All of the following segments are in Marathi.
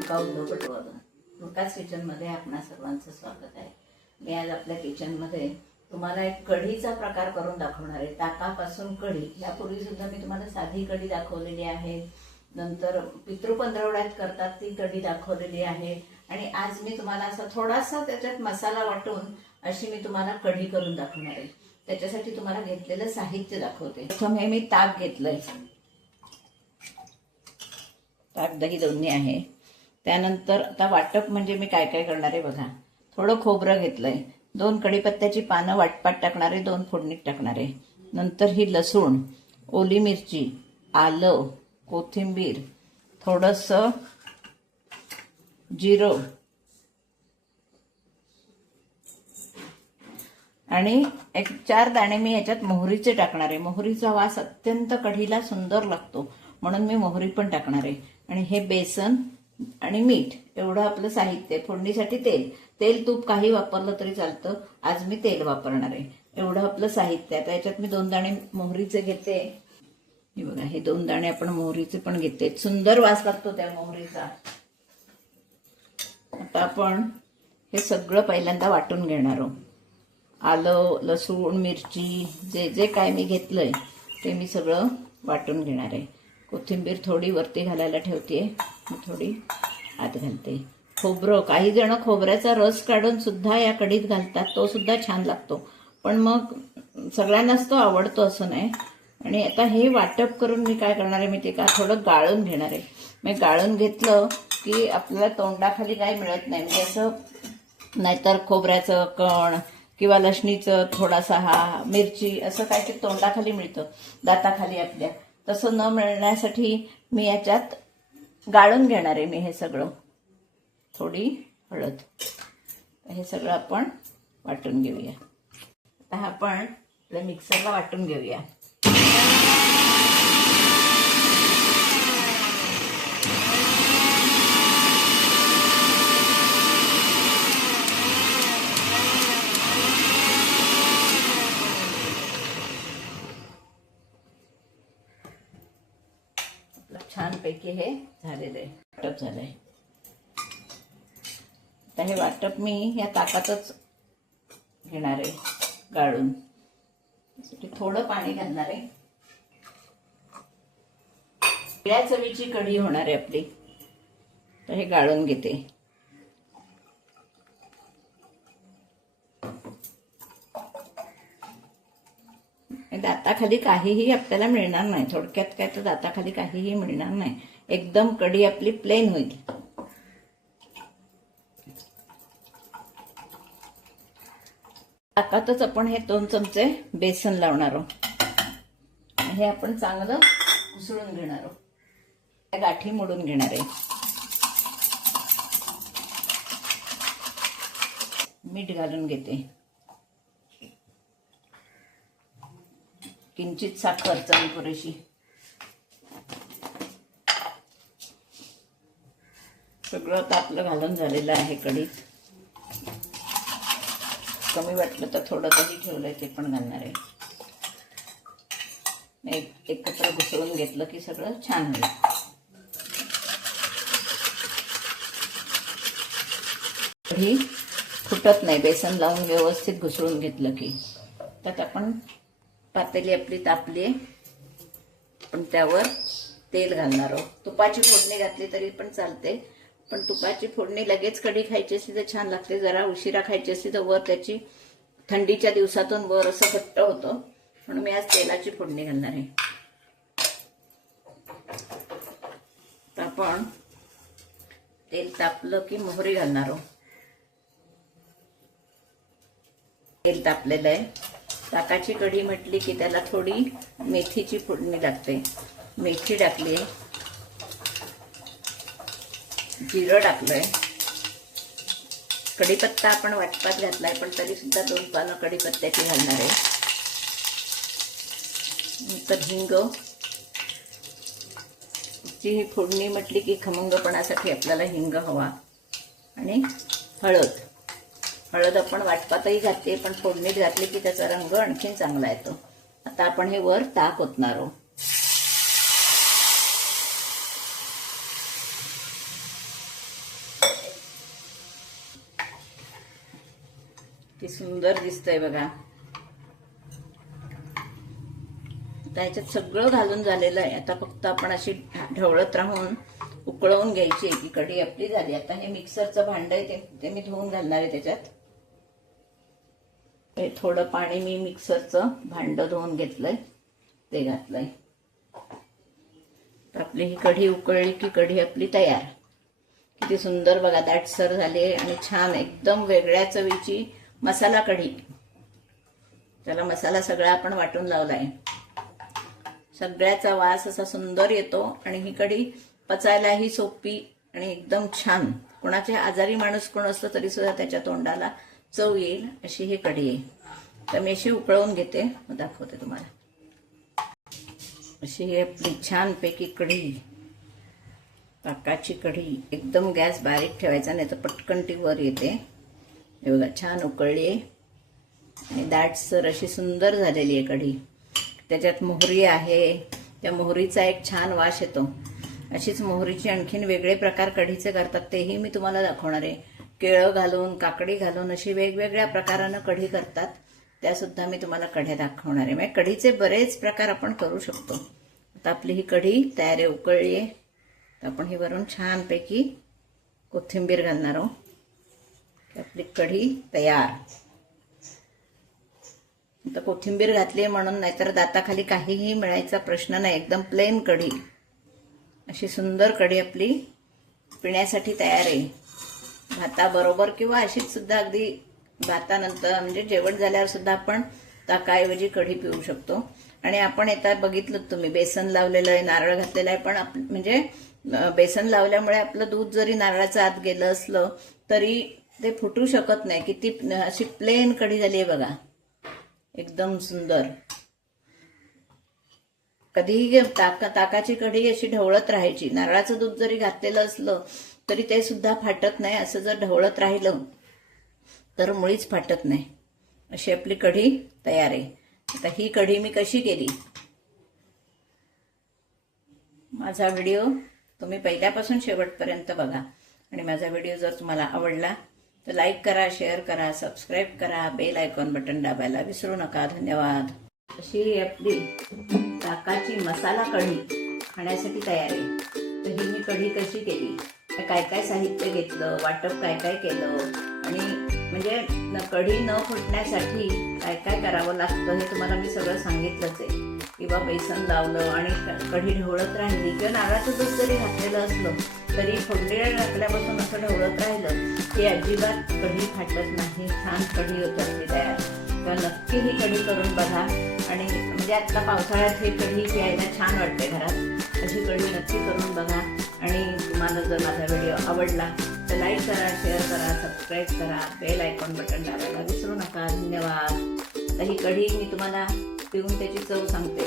मुलका उद्धवपटवादन मुलकाच किचनमध्ये आपणा सर्वांचं स्वागत आहे. मी आज आपल्या किचनमध्ये तुम्हाला एक कढीचा प्रकार करून दाखवणार आहे. ताकापासून कढी. यापूर्वी सुद्धा मी तुम्हाला साधी कढी दाखवलेली आहे, नंतर पितृ पंधरवड्यात करतात ती कढी दाखवलेली आहे, आणि आज मी तुम्हाला असा थोडासा त्याच्यात मसाला वाटून अशी मी तुम्हाला कढी करून दाखवणार आहे. त्याच्यासाठी तुम्हाला घेतलेलं साहित्य दाखवते. प्रथम हे मी ताक घेतलंय, ताक दही दोन्ही आहे. त्यानंतर आता वाटप म्हणजे मी काय काय करणार आहे बघा. थोडं खोबरं घेतलंय, 2 कढीपत्त्याची पानं वाटपात टाकणारे, 2 फोडणीत टाकणारे. नंतर ही लसूण, ओली मिरची, आलं, कोथिंबीर, थोडंसं जिरं आणि 4 दाणे मी याच्यात मोहरीचे टाकणार आहे. मोहरीचा वास अत्यंत कढीला सुंदर लागतो, म्हणून मी मोहरी पण टाकणार आहे. आणि हे बेसन आणि मीठ एवढं आपलं साहित्य. फोडणीसाठी तेल तूप काही वापरलं तरी चालतं. आज मी तेल वापरणार आहे. एवढं आपलं साहित्य. आता याच्यात मी 2 दाणे मोहरीचे घेते. हे बघा, हे 2 दाणे आपण मोहरीचे पण घेते. सुंदर वास लागतो त्या मोहरीचा. आता आपण हे सगळं पहिल्यांदा वाटून घेणार आहोत. आलं, लसूण, मिरची, जे काय मी घेतलंय ते मी सगळं वाटून घेणार आहे. कोथिंबीर थोडी वरती घालायला ठेवते, थोडी आत घालते. खोबरं, काही जण खोबऱ्याचा रस काढून सुद्धा या कढीत घालतात, तो सुद्धा छान लागतो, पण मग सगळ्यांनाच तो आवडतो असं नाही. आणि आता हे वाटप करून मी काय करणार आहे माहिती का, थोडं गाळून घेणार आहे. मी गाळून घेतलं की आपल्याला तोंडाखाली काही मिळत नाही, म्हणजे असं नाहीतर खोबऱ्याचं कण किंवा लसणीचं थोडासा हा मिरची असं काय ते तोंडाखाली मिळतं, दाताखाली आपल्या. तसं न मिळण्यासाठी मी याच्यात गाळून घेणार आहे. मी हे सगळं, थोडी हळद, हे सगळं आपण वाटून घेऊया. आता आपण आपल्या मिक्सरला वाटून घेऊया. छानपैकी हे झालेलं आहे, वाटप झालंय. आता हे वाटप मी या ताकातच घेणार आहे गाळून. त्यासाठी थोडं पाणी घालणार आहे. वेगळ्या चवीची कढी होणार आहे आपली. तर हे गाळून घेते. दाताखाली काहीही आपल्याला मिळणार नाही. थोडक्यात काय तर दाताखाली काहीही मिळणार नाही. एकदम कढी आपली प्लेन होईल. ताकातच आपण हे 2 चमचे बेसन लावणार आहोत. हे आपण चांगलं घुसळून घेणार आहोत. गाठी मोडून घेणार आहे. मीठ घालून घेते, किंचित साखर चवी पुरेशी. सगळं आता आपलं घालून झालेलं आहे कढीत. कमी वाटलं तर थोडं दही ठेवलंय, ते पण घालणार आहे. एकत्र घुसळून घेतलं की सगळं छान होईल. कढी फुटत नाही बेसन लावून व्यवस्थित घुसळून घेतलं की. त्यात आपण पातेली आपली तापली आहे, पण त्यावर तेल घालणार आहोत. तुपाची फोडणी घातली तरी पण चालते, पण तुपाची फोडणी लगेच कढी खायची असली तर छान लागते. जरा उशिरा खायची असली तर वर त्याची थंडीच्या दिवसातून वर असं घट्ट होतं, म्हणून मी आज तेलाची फोडणी घालणार आहे. तर आपण तेल तापलं की मोहरी घालणार आहोत. तेल तापलेलं आहे. ताकाची कढी म्हटली की त्याला थोडी मेथीची फोडणी लागते. मेथी टाकली, जिरं टाकलंय, कढीपत्ता आपण वाटपात घातलाय, पण तरी सुद्धा 2 पानं कढीपत्त्याची घालणार आहे. नंतर हिंग. ही फोडणी म्हटली की खमंगपणासाठी आपल्याला हिंग हवा. आणि हळद आपण वाटपातही घातली, पण फोडणीत घातली की त्याचा रंग आणखीन चांगला येतो. आता आपण हे वर ताक ओतणार आहोत. किती सुंदर दिसतंय बघा. आता ह्याच्यात सगळं घालून झालेलं आहे. आता फक्त आपण अशी ढवळत राहून उकळवून घ्यायची आहे की कढी आपली झाली. आता हे मिक्सरचं भांड आहे ते मी धुवून घालणार आहे. त्याच्यात थोडं पाणी मी मिक्सरचं भांड धुवून घेतलंय, ते घातलंय. तर आपली ही कढी उकळली की कढी आपली तयार. किती सुंदर बघा, दाटसर झाली आणि छान एकदम वेगळ्या चवीची मसाला कढी. त्याला मसाला सगळा आपण वाटून लावलाय. सगळ्याचा वास असा सुंदर येतो आणि ही कढी पचायलाही सोपी आणि एकदम छान. कोणाचे आजारी माणूस कोण असलं तरी सुद्धा त्याच्या तोंडाला चव येईल अशी ही कढी आहे. तर मी अशी उकळवून घेते, मग दाखवते तुम्हाला. अशी ही आपली छानपैकी कढी, ताकाची कढी. एकदम गॅस बारीक ठेवायचा नाही तर पटकन ती वर येते. हे बघा छान उकळली आहे आणि दाटसर अशी सुंदर झालेली आहे कढी. त्याच्यात मोहरी आहे, त्या मोहरीचा एक छान वास येतो. अशीच मोहरीची आणखीन वेगळे प्रकार कढीचे करतात, तेही मी तुम्हाला दाखवणार आहे. केळं घालून, काकडी घालून अशी वेगवेगळ्या प्रकारानं कढी करतात, त्यासुद्धा मी तुम्हाला कढ्या दाखवणार आहे. म्हणजे कढीचे बरेच प्रकार आपण करू शकतो. आता आपली ही कढी तयार आहे, उकळली आहे. तर आपण ही वरून छानपैकी कोथिंबीर घालणार आहोत. आपली कढी तयार. आता कोथिंबीर घातली म्हणून, नाहीतर दाताखाली काहीही मिळायचा प्रश्न नाही. एकदम प्लेन कढी, अशी सुंदर कढी आपली पिण्यासाठी तयार आहे. भाताबरोबर किंवा अशीच सुद्धा अगदी भातानंतर म्हणजे जेवण झाल्यावर सुद्धा आपण ताकाऐवजी कढी पिऊ शकतो. आणि आपण आता बघितलं तुम्ही, बेसन लावलेलं आहे, नारळ घातलेलं आहे. पण म्हणजे बेसन लावल्यामुळे आपलं दूध जरी नारळाचं आत गेलं असलं तरी ते फुटू शकत नाही. किती अशी प्लेन कढी झाली आहे बघा, एकदम सुंदर. कधीही ताकाची कढी अशी ढवळत राहायची. नारळाचं दूध जरी घातलेलं असलं तरी ते सुद्धा फाटत नाही. असं जर ढवळत राहिलं तर मुळीच फाटत नाही. अशी आपली कढी तयार आहे. आता ही कढी मी कशी केली, माझा व्हिडिओ तुम्ही पहिल्यापासून शेवटपर्यंत बघा. आणि माझा व्हिडिओ जर तुम्हाला आवडला तर लाईक करा, शेअर करा, सबस्क्राईब करा, बेल आयकॉन बटन दाबायला विसरू नका. धन्यवाद. अशी आपली ताकाची मसाला कढी खाण्यासाठी तयार आहे. तर ही मी कढी कशी केली, काय काय साहित्य घेतलं, वाटप काय काय केलं, आणि म्हणजे कढी न फुटण्यासाठी काय काय करावं लागतं हे तुम्हाला मी सगळं सांगितलंच आहे. किंवा बेसन लावलं आणि कढी ढवळत राहिली, किंवा नारळाचं दूध जरी घातलेलं असलं तरी फोडणी टाकल्यापासून असं ढवळत राहिलं की अजिबात कढी फाटत नाही. छान कढी होत असते तयार. तर नक्की ही कढी करून बघा. आणि म्हणजे आता पावसाळ्यात ही कढी प्यायला छान वाटते घरात. अशी कढी नक्की करून बघा. आणि तुम्हाला जर माझा व्हिडिओ आवडला तर लाईक करा, शेअर करा, सबस्क्राईब करा, बेल आयकॉन बटन दाबायला विसरू नका. धन्यवाद. आता ही कढी मी तुम्हाला पिऊन त्याची चव सांगते.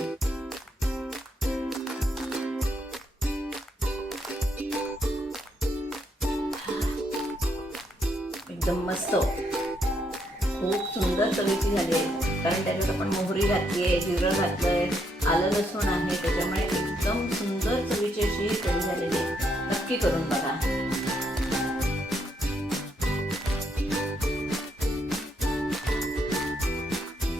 एकदम मस्त, खूप सुंदर चवीची झाली आहे. कारण त्याच्यात आपण मोहरी घातली आहे, जिरं घातलंय, आलं लसूण आहे, त्याच्यामुळे एकदम सुंदर चवीची अशी कढी झालेली आहे. नक्की करून बघा.